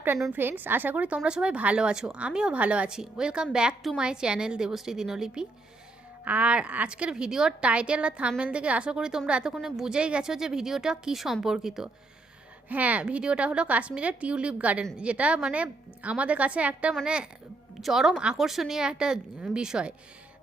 Afternoon friends আশা করি তোমরা সবাই ভালো আছো। আমিও ভালো আছি। Welcome back to my channel Debashree দিনলিপি আর আজকের ভিডিওর টাইটেল আর থামেল থেকে আশা করি তোমরা এতক্ষণে বুঝেই গেছো যে ভিডিওটা কি সম্পর্কিত। হ্যাঁ ভিডিওটা হলো কাশ্মীরের টিউলিপ গার্ডেন যেটা মানে আমাদের কাছে একটা মানে চরম আকর্ষণীয় একটা বিষয়।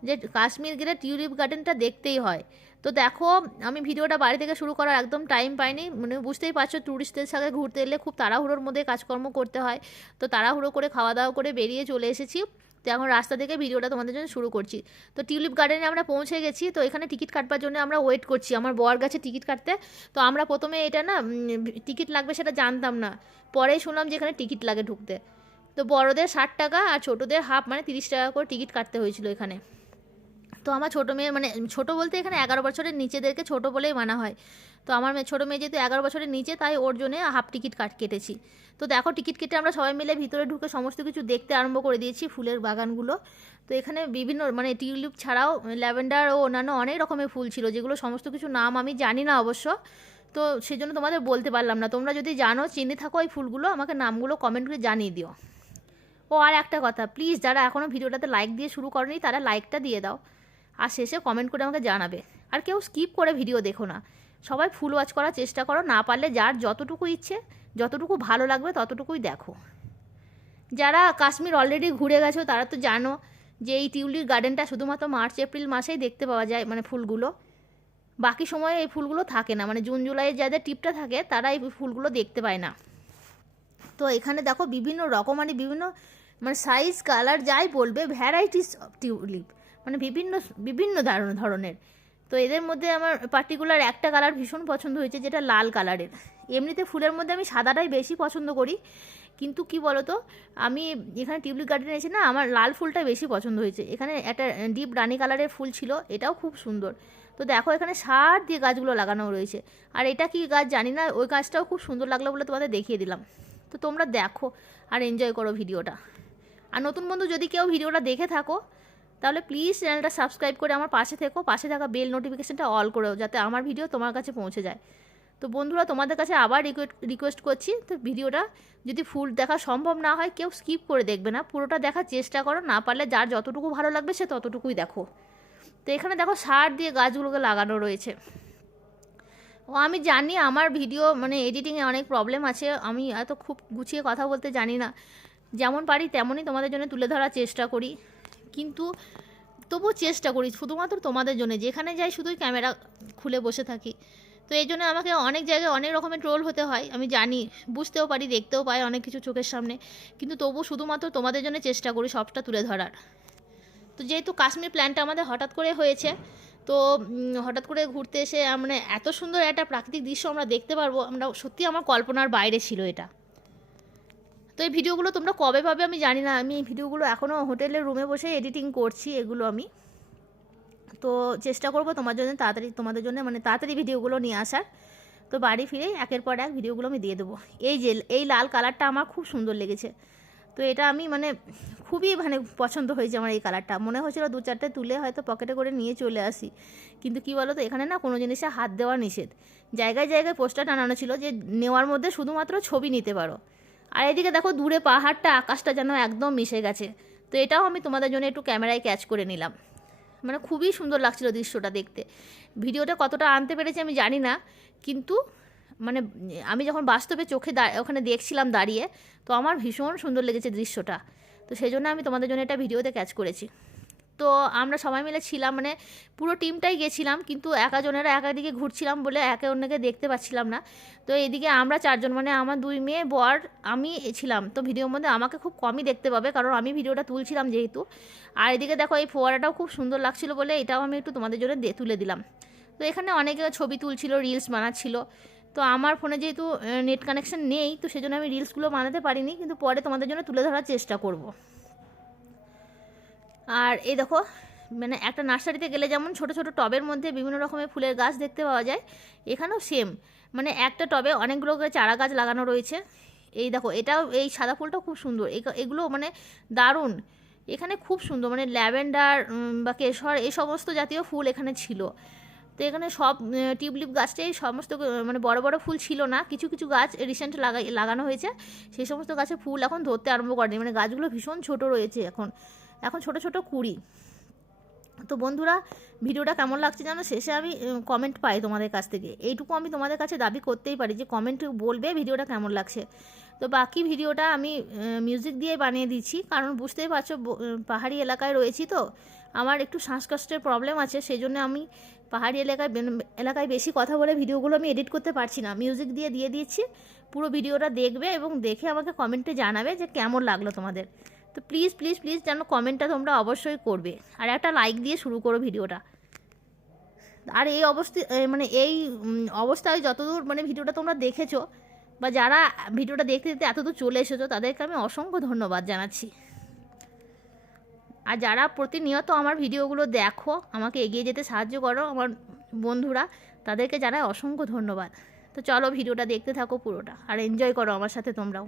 যে কাশ্মীর গেলে টিউলিপ গার্ডেনটা দেখতেই হয়। তো দেখো, আমি ভিডিওটা বাড়ি থেকে শুরু করার একদম টাইম পাইনি। মানে বুঝতেই পারছ ট্যুরিস্টদের সাথে ঘুরতে এলে খুব তাড়াহুড়োর মধ্যে কাজকর্ম করতে হয়। তো তাড়াহুড়ো করে খাওয়া দাওয়া করে বেরিয়ে চলে এসেছি। তো এখন রাস্তা থেকে ভিডিওটা তোমাদের জন্য শুরু করছি। তো টিউলিপ গার্ডেনে আমরা পৌঁছে গেছি। তো এখানে টিকিট কাটবার জন্য আমরা ওয়েট করছি। আমার বর গেছে টিকিট কাটতে। তো আমরা প্রথমে এটা না টিকিট লাগবে সেটা জানতাম না। পরেই শুনলাম যে এখানে টিকিট লাগে ঢুকতে। তো বড়দের ষাট টাকা আর ছোটোদের হাফ মানে তিরিশ টাকা করে টিকিট কাটতে হয়েছিল এখানে। তো আমার ছোটো মেয়ে মানে ছোটো বলতে এখানে এগারো বছরের নিচেদেরকে ছোটো বলেই মানা হয়। তো আমার মেয়ে ছোটো মেয়ে যেহেতু এগারো বছরের নিচে, তাই ওর জন্যে হাফ টিকিট কাট কেটেছি। তো দেখো টিকিট কেটে আমরা সবাই মিলে ভিতরে ঢুকে সমস্ত কিছু দেখতে আরম্ভ করে দিয়েছি ফুলের বাগানগুলো। তো এখানে বিভিন্ন মানে টিউলিপ ছাড়াও ল্যাভেন্ডার ও অন্যান্য অনেক রকমের ফুল ছিল, যেগুলো সমস্ত কিছু নাম আমি জানি না অবশ্য। তো সেজন্য তোমাদের বলতে পারলাম না। তোমরা যদি জানো, চিনে থাকো এই ফুলগুলো, আমাকে নামগুলো কমেন্ট করে জানিয়ে দিও। ও আর একটা কথা প্লিজ যারা এখনও ভিডিওটাতে লাইক দিয়ে শুরু করেনি, তারা লাইকটা দিয়ে দাও। আর শেষে কমেন্ট করে আমাকে জানাবে। আর কেউ স্কিপ করে ভিডিও দেখো না। সবাই ফুল ওয়াচ করার চেষ্টা করো, না পারলে যার যতটুকু ইচ্ছে, যতটুকু ভালো লাগবে ততটুকুই দেখো। যারা কাশ্মীর অলরেডি ঘুরে গেছো, তারা তো জানো যে এই টিউলিপ গার্ডেনটা শুধুমাত্র মার্চ এপ্রিল মাসেই দেখতে পাওয়া যায় মানে ফুলগুলো। বাকি সময়ে এই ফুলগুলো থাকে না মানে জুন জুলাইয়ে যাদের টিপটা থাকে, তারা এই ফুলগুলো দেখতে পায় না। তো এখানে দেখো বিভিন্ন রকম মানে বিভিন্ন মানে সাইজ কালার যাই বলবে ভ্যারাইটিস টিউলিপ। মানে বিভিন্ন বিভিন্ন ধরনের। তো এদের মধ্যে আমার পার্টিকুলার একটা কালার ভীষণ পছন্দ হয়েছে, যেটা লাল কালারের এমনিতে ফুলের মধ্যে আমি সাদাটাই বেশি পছন্দ করি। কিন্তু কি বলতো, আমি এখানে টিউলিপ গার্ডেন এসে না আমার লাল ফুলটাই বেশি পছন্দ হয়েছে। এখানে একটা ডিপ রানি কালারের ফুল ছিল, এটাও খুব সুন্দর। তো দেখো এখানে সার দিয়ে গাছগুলো লাগানো রয়েছে। আর এটা কি গাছ জানি না, ওই গাছটাও খুব সুন্দর লাগল বলে তোমাদের দেখিয়ে দিলাম। তো তোমরা দেখো আর এনজয় করো ভিডিওটা। আর নতুন বন্ধু যদি কেউ ভিডিওটা দেখে থাকো তাহলে প্লিজ চ্যানেলটা সাবস্ক্রাইব করে আমার পাশে থেকো, পাশে থাকা বেল নোটিফিকেশানটা অল করেও যাতে আমার ভিডিও তোমার কাছে পৌঁছে যায়। তো বন্ধুরা, তোমাদের কাছে আবার রিকোয়েস্ট করছি, তো ভিডিওটা যদি ফুল দেখা সম্ভব না হয়, কেউ স্কিপ করে দেখবে না। পুরোটা দেখার চেষ্টা করো, না পারলে যার যতটুকু ভালো লাগবে, সে ততটুকুই দেখো। তো এখানে দেখো সার দিয়ে গাছগুলোকে লাগানো রয়েছে। ও, আমি জানি আমার ভিডিও মানে এডিটিংয়ে অনেক প্রবলেম আছে। আমি এত খুব গুছিয়ে কথা বলতে জানি না। যেমন পারি তেমনই তোমাদের জন্য তুলে ধরার চেষ্টা করি। কিন্তু তবুও চেষ্টা করি শুধুমাত্র তোমাদের জন্য, যেখানে যাই শুধুই ক্যামেরা খুলে বসে থাকি। তো এই জন্য আমাকে অনেক জায়গায় অনেক রকমের ট্রোল হতে হয়, আমি জানি, বুঝতেও পারি, দেখতেও পাই অনেক কিছু চোখের সামনে। কিন্তু তবু শুধুমাত্র তোমাদের জন্য চেষ্টা করি সবটা তুলে ধরার। তো যেহেতু কাশ্মীর প্ল্যানটা আমাদের হঠাৎ করে হয়েছে, তো হঠাৎ করে ঘুরতে এসে মানে এত সুন্দর একটা প্রাকৃতিক দৃশ্য আমরা দেখতে পারব, আমরা সত্যি আমার কল্পনার বাইরে ছিল এটা। তো এই ভিডিওগুলো তোমরা কবে পাবে আমি জানি না। আমি এই ভিডিওগুলো এখনও হোটেলের রুমে বসে এডিটিং করছি এগুলো আমি। তো চেষ্টা করব তোমার জন্য তাড়াতাড়ি, তোমাদের জন্য মানে তাড়াতাড়ি ভিডিওগুলো নিয়ে আসার। তো বাড়ি ফিরেই একের পর এক ভিডিওগুলো আমি দিয়ে দেবো। এই যে, এই লাল কালারটা আমার খুব সুন্দর লেগেছে। তো এটা আমি মানে খুবই মানে পছন্দ হয়েছে আমার এই কালারটা। মনে হয়েছিল দু চারটে তুলে হয়তো পকেটে করে নিয়ে চলে আসি। কিন্তু কি বলো তো এখানে না কোনো জিনিসে হাত দেওয়া নিষেধ। জায়গায় জায়গায় পোস্টার টানানো ছিল যে, নেওয়ার মধ্যে শুধুমাত্র ছবি নিতে পারো। আর এদিকে দেখো দূরে পাহাড়টা, আকাশটা যেন একদম মিশে গেছে। তো এটাও আমি তোমাদের জন্য একটু ক্যামেরায় ক্যাচ করে নিলাম। মানে খুবই সুন্দর লাগছিল দৃশ্যটা দেখতে। ভিডিওটা কতটা আনতে পেরেছি আমি জানি না, কিন্তু মানে আমি যখন বাস্তবে চোখে ওখানে দেখছিলাম দাঁড়িয়ে, তো আমার ভীষণ সুন্দর লেগেছে দৃশ্যটা। তো সেই জন্য আমি তোমাদের জন্য এটা ভিডিওতে ক্যাচ করেছি। তো আমরা সবাই মিলে ছিলাম মানে পুরো টিমটাই গেছিলাম, কিন্তু একাজনেরা একাদিকে ঘুরছিলাম বলে একে অন্যকে দেখতে পাচ্ছিলাম না। তো এদিকে আমরা চারজন মানে আমার দুই মেয়ে, বর, আমি ছিলাম। তো ভিডিওর মধ্যে আমাকে খুব কমই দেখতে পাবে, কারণ আমি ভিডিওটা তুলছিলাম যেহেতু। আর এদিকে দেখো, এই ফোয়ারাটাও খুব সুন্দর লাগছিল বলে এটাও আমি একটু তোমাদের জন্য তুলে দিলাম। তো এখানে অনেকে ছবি তুলছিল, রিলস বানাচ্ছিল। তো আমার ফোনে যেহেতু নেট কানেকশন নেই, তো সেজন্য আমি রিলসগুলো বানাতে পারিনি, কিন্তু পরে তোমাদের জন্য তুলে ধরার চেষ্টা করব। আর এই দেখো মানে একটা নার্সারিতে গেলে যেমন ছোট ছোট টবের মধ্যে বিভিন্ন রকমের ফুলের গাছ দেখতে পাওয়া যায়, এখানেও সেম মানে একটা টবে অনেকগুলো করে চারা গাছ লাগানো রয়েছে। এই দেখো, এটাও, এই সাদা ফুলটাও খুব সুন্দর। এগুলো মানে দারুণ। এখানে খুব সুন্দর মানে ল্যাভেন্ডার বা কেশর, এই সমস্ত জাতীয় ফুল এখানে ছিল। তো এখানে সব টিউলিপ গাছটাই সমস্ত মানে বড় বড় ফুল ছিল না, কিছু কিছু গাছ রিসেন্ট লাগাই, লাগানো হয়েছে। সেই সমস্ত গাছে ফুল এখন ধরতে আরম্ভ করেনি। মানে গাছগুলো ভীষণ ছোট রয়েছে এখন। এখন ছোট ছোট কুড়ি। তো বন্ধুরা, ভিডিওটা কেমন লাগছে জানো? শেষে আমি কমেন্ট পাই তোমাদের কাছ থেকে। এইটুকু আমি তোমাদের কাছে দাবি করতেই পারি যে কমেন্ট বলবে ভিডিওটা কেমন লাগছে। তো বাকি ভিডিওটা আমি মিউজিক দিয়ে বানিয়ে দিচ্ছি। কারণ বুঝতেই পারছ পাহাড়ি এলাকায় রয়েছি তো। আমার একটু শ্বাসকষ্টের প্রবলেম আছে সেই জন্য আমি পাহাড়ি এলাকায় এলাকায় বেশি কথা বলে ভিডিওগুলো আমি এডিট করতে পারছি না। মিউজিক দিয়ে দিয়ে দিচ্ছি, পুরো ভিডিওটা দেখবে এবং দেখে আমাকে কমেন্টে জানাবে যে কেমন লাগল তোমাদের। তো প্লিজ প্লিজ প্লিজ যেন কমেন্টটা তোমরা অবশ্যই করবে। আর একটা লাইক দিয়ে শুরু করো ভিডিওটা আর এই অবস্থা মানে এই অবস্থায় যতদূর মানে ভিডিওটা তোমরা দেখেছ বা যারা ভিডিওটা দেখতে দেখতে এতদূর চলে এসেছ, তাদেরকে আমি অসংখ্য ধন্যবাদ জানাচ্ছি। আর যারা প্রতিনিয়ত আমার ভিডিওগুলো দেখো, আমাকে এগিয়ে যেতে সাহায্য করো, আমার বন্ধুরা, তাদেরকে জানাই অসংখ্য ধন্যবাদ। তো চলো ভিডিওটা দেখতে থাকো পুরোটা, আর এনজয় করো আমার সাথে তোমরাও।